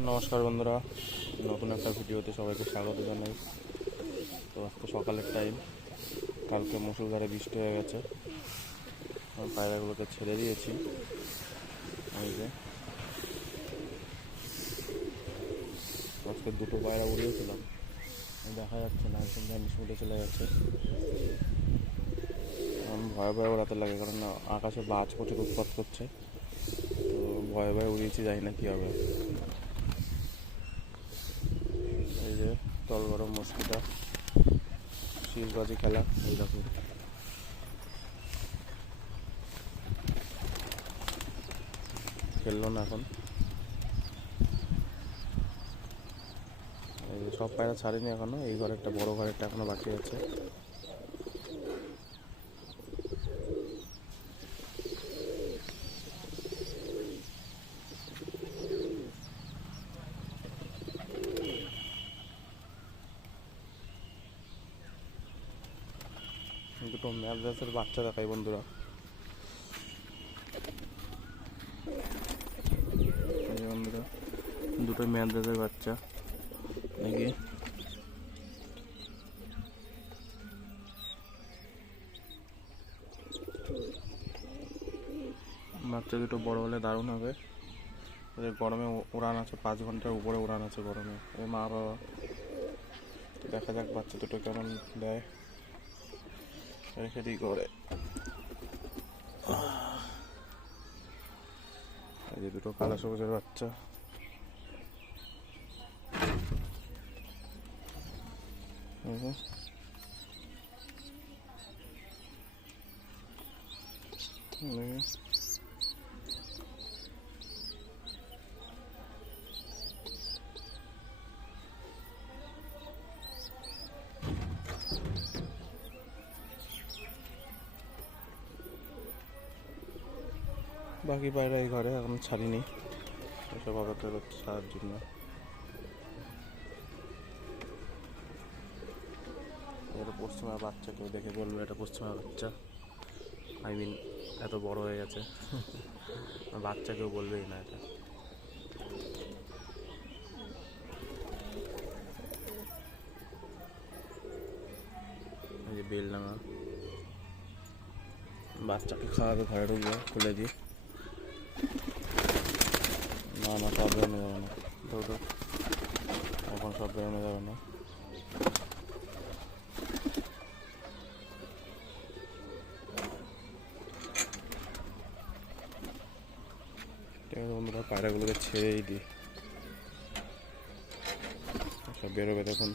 নমস্কার বন্ধুরা, নতুন একটা ভিডিওতে সবাইকে স্বাগত জানাই। তো আজকে সকালের টাইম কালকে মুসুলধারে বৃষ্টি হয়ে গেছে। পায়রাগুলোকে ছেড়ে দিয়েছি। এই যে। আজকে দুটো পায়রা উড়িয়েছিলাম। দেখা যাচ্ছে না, একদম ভ্যানিশ উঠে চলে গেছে। আমি ভয়ে ভয়ে ওড়াতে লাগে, কারণ আকাশে বাজ প্রচুর উৎপাত করছে। তো ভয়ে ভয়ে উড়িয়েছি, জানি না কী হবে। যে তল গরম মস্কিটা শীষবাজি খেলা এইরকম খেললো না এখন। সব পায়রা ছাড়েনি এখনও, এই ঘরে একটা বড় ঘরেরটা এখনও বাকি আছে। দুটো ম্যাদ্রাসের বাচ্চা দেখাই, বন্ধুরা। বন্ধুরা, দুটো ম্যাদ্রাসের বাচ্চা। নাকি বাচ্চা দুটো বড় হলে দারুণ হবে। গরমে উড়ান আছে, পাঁচ ঘণ্টার উপরে উড়ান আছে গরমে। এ মা বাবা। দেখা যাক বাচ্চা দুটো কেমন দেয়। রেখে দিই করে এই যে দুটো কালো সবুজের বাচ্চা এই যে। এই বাকি পায়রা এই ঘরে, এখন ছাড়িনি। এসব আপাতত ছাড়ার জন্য। এটা পশ্চিমা বাচ্চা, কেউ দেখে বলবে এটা পশ্চিমা বাচ্চা। আই মিন এত বড় হয়ে গেছে। বাচ্চা কেউ বলবেই না এটা। এই যে বেলডাঙা বাচ্চাকে খাওয়াবে, ঘরে ঢুকবে, খুলে দিই না না সব বেরোনো যাবে না। দুটো এখন সব বেরোনো যাবে না। ঠিক আছে বন্ধুরা, পায়রাগুলোকে ছেড়েই দিই। সব বেরোবে তখন।